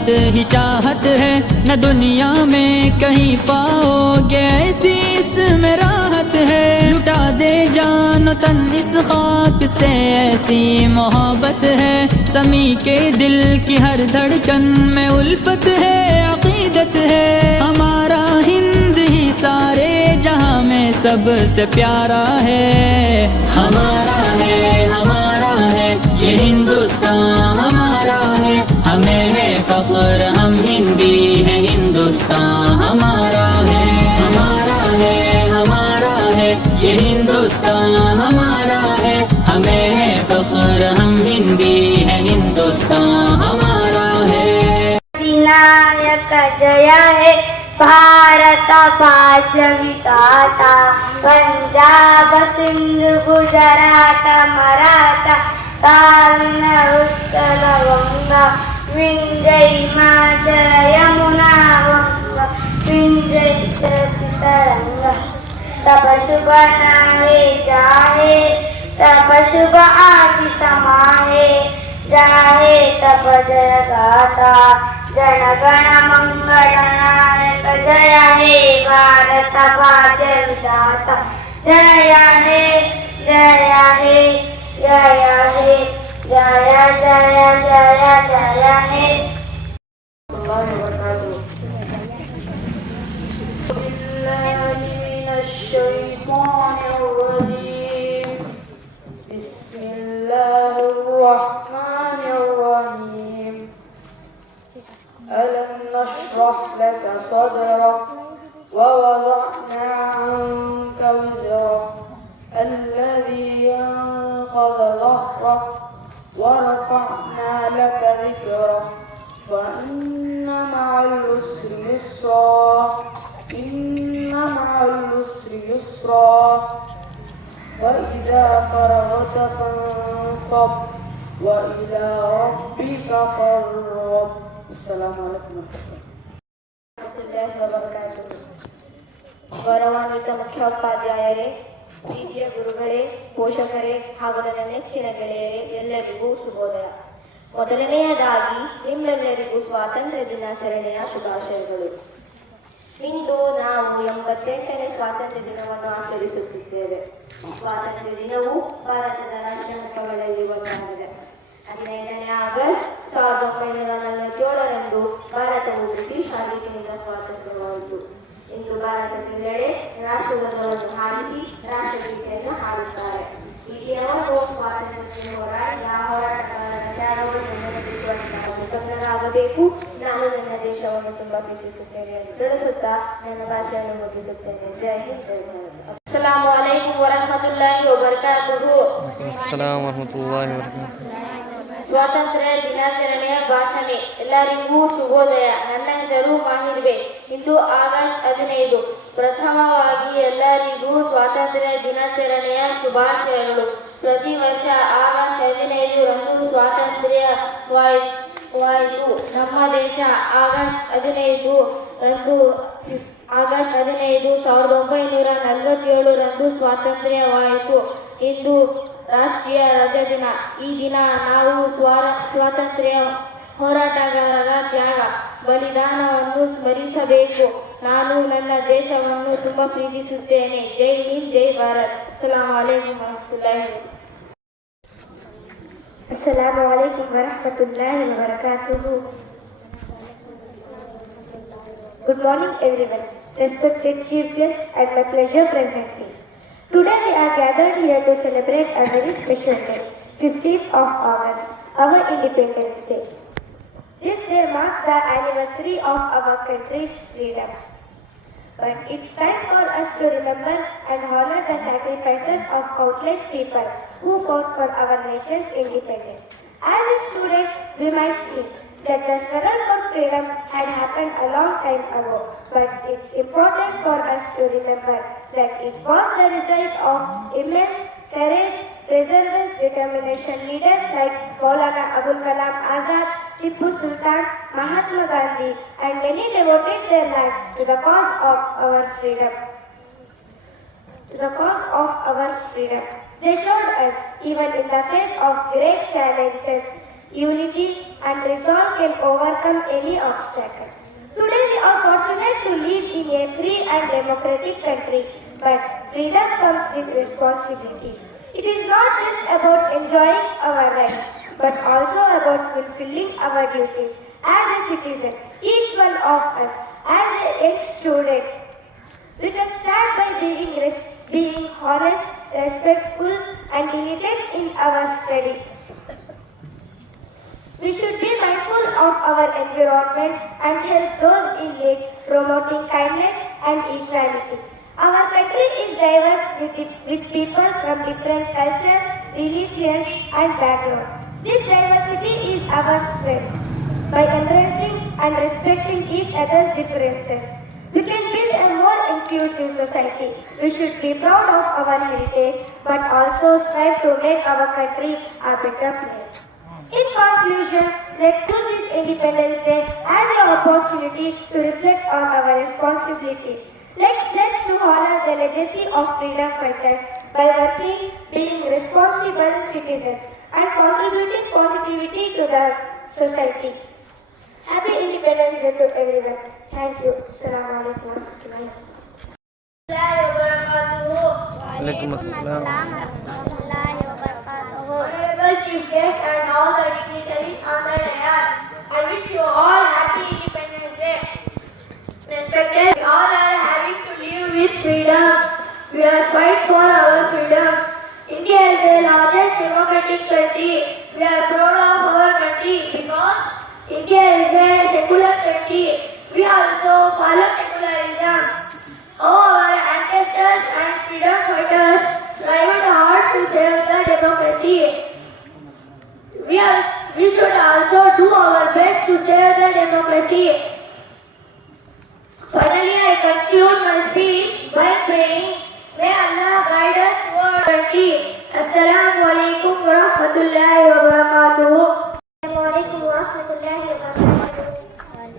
चाहत ही चाहत है, न दुनिया में कहीं पाओगे ऐसी इसमें राहत है। लुटा दे जानो तन इस खाक से ऐसी मोहब्बत है, समी के दिल की हर धड़कन में उल्फत है, अकीदत है। हमारा हिंद ही सारे जहां में सबसे प्यारा है। हमारा है ये हिंदुस्तान हमारा है, हमें है फख्र हम हिंदी है। हिंदुस्तान हमारा है ये हिंदुस्तान हमारा है, हमें है फख्र हम हिंदी है। हिंदुस्तान हमारा है। विनायक जय है भारत भाष्य विधाता, पंजाब सिंध गुजरात मराठा कारुण्य उत्कल गंगा, विंध्य हिमाचल यमुना गंगा, विंध्य तरंगा। तब शुभ नाहे जाहे तब शुभ आदि समाहे, जाहे तब जय गाथा जन गण मंगल नायक। जय हे भारत भाग्य विधाता, जय हे जय हे जय हे जय जय जय जय हे। ألم نشرح لك صدرك ووضعنا عنك وزرك الذي ينقض ظهرك ورفعنا لك ذكرك فإن مع العسر يسرا إن مع العسر يسرا وإذا فرغت فانصب وإلى ربك فارغب. Assalamu alaikum warahmatullahi wabarakatuh. ಗೌರವಾನ್ವಿತ ಮುಖ್ಯೋಪಾಧ್ಯಾಯರೇ, ಪ್ರೀತಿಯ ಗುರುಗಳೇ, ಪೋಷಕರೇ ಹಾಗೂ ನನ್ನ ನೆಚ್ಚಿನ ಗೆಳೆಯರೇ, ಎಲ್ಲರಿಗೂ ಶುಭೋದಯ. ಮೊದಲನೆಯದಾಗಿ ನಿಮ್ಮೆಲ್ಲರಿಗೂ ಸ್ವಾತಂತ್ರ್ಯ ದಿನಾಚರಣೆಯ ಶುಭಾಶಯಗಳು. ಇಂದು ನಾವು 88ನೇ ಸ್ವಾತಂತ್ರ್ಯ ದಿನವನ್ನು ಆಚರಿಸುತ್ತಿದ್ದೇವೆ. ಸ್ವಾತಂತ್ರ್ಯ ದಿನವು ಭಾರತದ ರಾಷ್ಟ್ರಮಟ್ಟಗಳಲ್ಲಿ ಒಂದಾಗಿದೆ. 15ನೇ ಆಗಸ್ಟ್ 1947ರಂದು ಭಾರತವು ಬ್ರಿಟಿಷ್ ಆಳ್ವಿಕೆಯಿಂದ ಸ್ವಾತಂತ್ರ್ಯವಾಯಿತು. ಇಂದು ಭಾರತದೆಲ್ಲೆಡೆ ರಾಷ್ಟ್ರಧ್ವಜವನ್ನು ಹಾರಿಸಿ ರಾಷ್ಟ್ರಗೀತೆಯನ್ನು ಹಾಡುತ್ತಾರೆ. ಈ ದಿನವನ್ನು ಸ್ವಾತಂತ್ರ್ಯ ಹೋರಾಡಿದ ಹೋರಾಟಗಾರರ ತ್ಯಾಗವನ್ನು ನೆನಪಿಸುವಂತಹ ಮುಖಂಡರಾಗಬೇಕು. ನಾನು ನನ್ನ ದೇಶವನ್ನು ತುಂಬಾ ಪ್ರೀತಿಸುತ್ತೇನೆ ಎಂದು ತಿಳಿಸುತ್ತಾ ನನ್ನ ಭಾಷೆಯನ್ನು ಮುಗಿಸುತ್ತೇನೆ. ಜೈ ಹಿಂದ್, ಜೈ ಭಾರತ್. ಅಸ್ಸಲಾಮು ಅಲೈಕುಂ ವರಹಮತುಲ್ಲಾಹಿ ವಬರಕಾತುಹು. ಅಸ್ಸಲಾಮು ವರಹಮತುಲ್ಲಾಹಿ ವಬರಕಾತುಹು. ಸ್ವಾತಂತ್ರ್ಯ ದಿನಾಚರಣೆಯ ಭಾಷಣೆ. ಎಲ್ಲರಿಗೂ ಶುಭೋದಯ. ನನ್ನ ಹೆಸರು ಮಾಹಿರ್ಬೆ. ಇಂದು ಆಗಸ್ಟ್ 15. ಪ್ರಥಮವಾಗಿ ಎಲ್ಲರಿಗೂ ಸ್ವಾತಂತ್ರ್ಯ ದಿನಾಚರಣೆಯ ಶುಭಾಶಯಗಳು. ಪ್ರತಿ ವರ್ಷ ಆಗಸ್ಟ್ 15ರಂದು ಸ್ವಾತಂತ್ರ್ಯವಾಯಿತು ನಮ್ಮ ದೇಶ. ಆಗಸ್ಟ್ 15 1947ರಂದು ಸ್ವಾತಂತ್ರ್ಯವಾಯಿತು. ಇಂದು ರಾಷ್ಟ್ರೀಯ ರಜಾ ದಿನ. ಈ ದಿನ ನಾವು ಸ್ವಾತಂತ್ರ್ಯ ಹೋರಾಟಗಾರರ ತ್ಯಾಗ ಬಲಿದಾನವನ್ನು ಸ್ಮರಿಸಬೇಕು. ನಾನು ನನ್ನ ದೇಶವನ್ನು ತುಂಬಾ ಪ್ರೀತಿಸುತ್ತೇನೆ. ಜೈ ಹಿಂದ್, ಜೈ Bharat. ಅಸ್ಸಲಾಮು ಅಲೈಕುಂ ವರಹಮತುಲ್ಲಾಹಿ ವಬರಕಾತುಹು. Good morning everyone. Respected chief guests, and my pleasure presenting. Today we are gathered here to celebrate a very special day, 15th of August, our Independence Day. This day marks the anniversary of our country's freedom. But it's time for us to remember and honor the sacrifices of countless people who fought for our nation's independence. As a student, we might think that the struggle for freedom had happened a long time ago, but it's important for us to remember that it was the result of immense courage, perseverance, determination. Leaders like Maulana Abul Kalam Azad, Tipu Sultan, Mahatma Gandhi, and many devoted their lives to the cause of our freedom. They showed us, even in the face of great challenges, unity and resolve can overcome any obstacle. Today we are fortunate to live in a free and democratic country, but freedom comes with responsibility. It is not just about enjoying our rights, but also about fulfilling our duties. As a citizen, each one of us, as a young student, we can start by being honest, respectful, and diligent in our studies. We should be mindful of our environment and help those in need, promoting kindness and equality. Our country is diverse with people from different cultures, religions, and backgrounds. This diversity is our strength. By embracing and respecting each other's differences, we can build a more inclusive society. We should be proud of our heritage, but also strive to make our country a better place. In conclusion, let's use this Independence Day as an opportunity to reflect on our responsibilities. Let's pledge to honor the legacy of freedom fighters by working, being responsible citizens, and contributing positivity to the society. Happy Independence Day to everyone. Thank you. Assalamu alaikum wa rahmatullahi वालेकुम अस्सलाम। Honorable Chief Guest and all the dignitaries on the dais, I wish you all happy Independence Day. Respected, we all are having to live with freedom. We are fight for our freedom. India is the largest democratic country. We are proud of our country because India is a secular country. We also follow secularism. Our ancestors and freedom fighters strived hard to save the democracy. We should also do our best to save the democracy. Finally, I conclude my speech by praying, may Allah guide us towards country. Assalamu alaikum wa rahmatullahi wa barakatuh. Assalamu alaikum wa rahmatullahi wa barakatuh.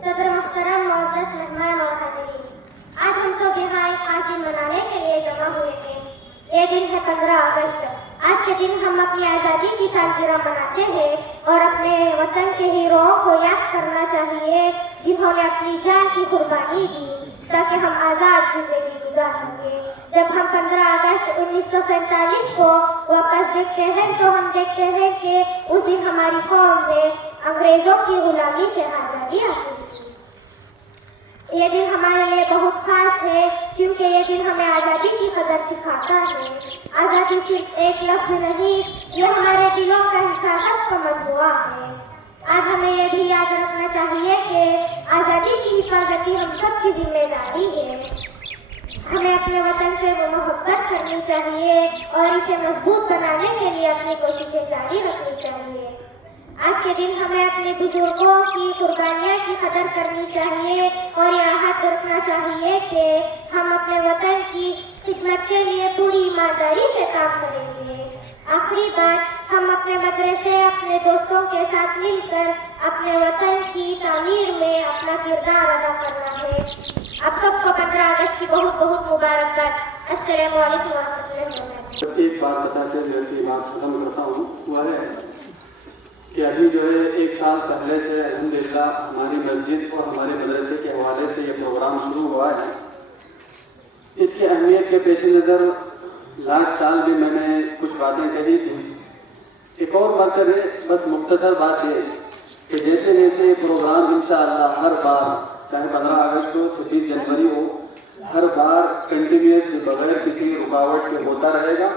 सदर मुहतरम मौजूद मेहमान और हाज़रीन, आज हम सब यहाँ एक खास दिन मनाने के लिए जमा हुए हैं। ये दिन है 15 अगस्त। आज के दिन हम अपनी आज़ादी की सालगिरह मनाते हैं और अपने वतन के हीरोओं को याद करना चाहिए जिन्होंने अपनी जान की कुर्बानी दी ताकि हम आज़ाद जिंदगी गुजार सकें। जब हम 15 अगस्त 1947 को वापस देखते हैं तो हम देखते हैं कि उस दिन हमारी कौम ने अंग्रेजों की गुलामी से आज़ादी हासिल की। ये दिन हमारे लिए बहुत खास है क्योंकि ये दिन हमें आज़ादी की कदर सिखाता है। आज़ादी सिर्फ एक लफ्ज़ नहीं, ये हमारे दिलों का हिफाजत का मजमूआ है। आज हमें ये भी याद रखना चाहिए कि आज़ादी की हिफाजती हम सब की जिम्मेदारी है। हमें अपने वतन से मोहब्बत करनी चाहिए और इसे मजबूत बनाने के लिए अपनी कोशिशें जारी रखनी चाहिए। आज के दिन हमें अपने बुजुर्गों की कुर्बानियों की कदर करनी चाहिए और याद रखना चाहिए कि हम अपने वतन की खिदमत के लिए पूरी ईमानदारी से काम करेंगे। आखिरी बात, हम अपने मदरसे अपने दोस्तों के साथ मिलकर अपने वतन की तामीर में अपना किरदार अदा करना है। आप सबको 15 अगस्त की बहुत बहुत मुबारकबाद। अस्सलामु अलैकुम व रहमतुल्लाहि व बरकातहू। एक बात बताते हुए अपनी बात खत्म करता हूँ, वह है कि अभी जो है 1 साल पहले से अल्हम्दुलिल्लाह हमारी मस्जिद और हमारे मदरसे के हवाले से ये प्रोग्राम शुरू हुआ है। इसकी अहमियत के पेश नज़र लास्ट साल भी मैंने कुछ बातें कही थी। एक और मरतबे बस मुख्तसर बात ये कि जैसे जैसे ये प्रोग्राम इंशाअल्लाह हर बार, चाहे 15 अगस्त हो, 26 जनवरी हो, हर बार कंटिन्यूस बगैर किसी रुकावट के होता रहेगा।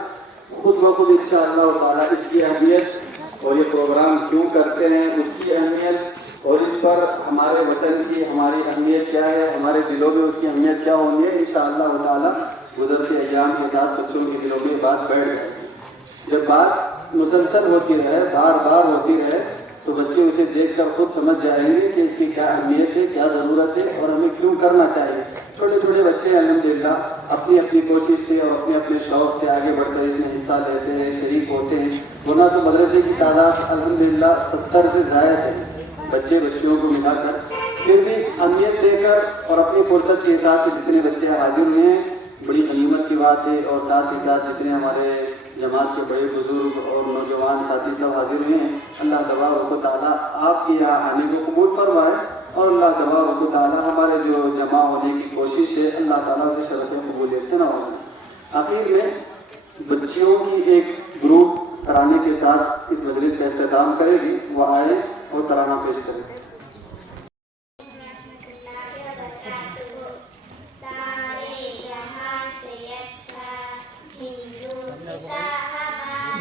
खुद ब खुद इंशाअल्लाह ताला इसकी अहमियत और ये प्रोग्राम क्यों करते हैं उसकी अहमियत और इस पर हमारे वतन की हमारी अहमियत क्या है, हमारे दिलों में उसकी अहमियत क्या होनी है, इंशाअल्लाह ताला गुज़रते अय्याम के साथ बच्चों के दिलों में बात बैठ गई। जब बात मुसलसल होती रहे, बार बार होती रहे, तो बच्चे उसे देखकर खुद समझ जाएंगे कि इसकी क्या अहमियत है, क्या ज़रूरत है और हमें क्यों करना चाहिए। छोटे छोटे बच्चे अल्हम्दुलिल्लाह अपनी अपनी कोशिश से और अपने अपने शौक़ से आगे बढ़कर इसमें हिस्सा लेते हैं, शरीक होते हैं। वरना तो मदरसे की तादाद अल्हम्दुलिल्लाह 70 से ज़ायद है बच्चे बच्चियों को मिलाकर। फिर भी अहमियत देकर और अपनी फुर्सत के हिसाब से जितने बच्चे हाजिर हुए हैं बड़ी गनीमत की बात है। और साथ ही साथ जितने हमारे जमात के बड़े बुजुर्ग और नौजवान साथी सब हाजिर हुए हैं। अल्लाह तबारक व तआला आपके यहाँ आने को कबूल फरमाए और अल्लाह तबारक व तआला हमारे जो जमा होने की कोशिश है अल्लाह ताला उसे शरफ़ कबूलियत से नवाज़े। आखिर में बच्चियों की एक ग्रुप तराने के साथ इस मजलिस का इख्तिताम करेगी, वह आए और तराना पेश करें।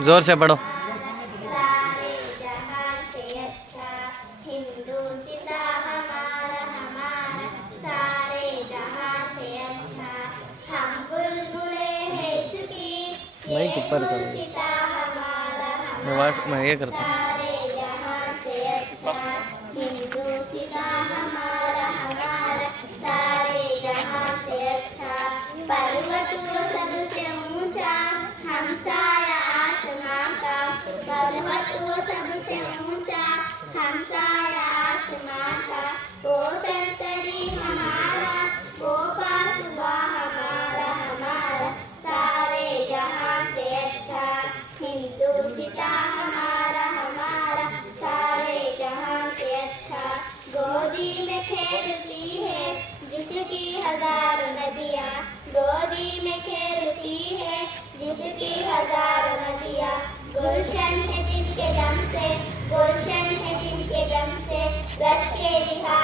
जोर से पढ़ो। सारे जहां से अच्छा हिंदुस्तां हमारा हमारा, सारे जहां से अच्छा हम बुलबुले हैं इसकी, नहीं, ऊपर करो। हिंदुस्तां हमारा हमारा, मैं ये करता हूँ। सारे जहां से अच्छा हिंदुस्तां हमारा हमारा, सारे जहां से अच्छा पर्वत वो सबसे ऊंचा हमसाया आसमां का, पर्वत वो सबसे ऊंचा हमसाया आसमां का, वो संतरी हमारा वो पासबा हमारा हमारा, सारे जहां से अच्छा हिंदुस्तां हमारा हमारा, सारे जहां से अच्छा गोदी में खेलती है जिसकी हजारों नदियाँ, गोदी में खेलती है जिसकी हजारों नदियाँ, गुलशन है जिनके दम से, गुलशन है जिनके दम से रश्के लिखा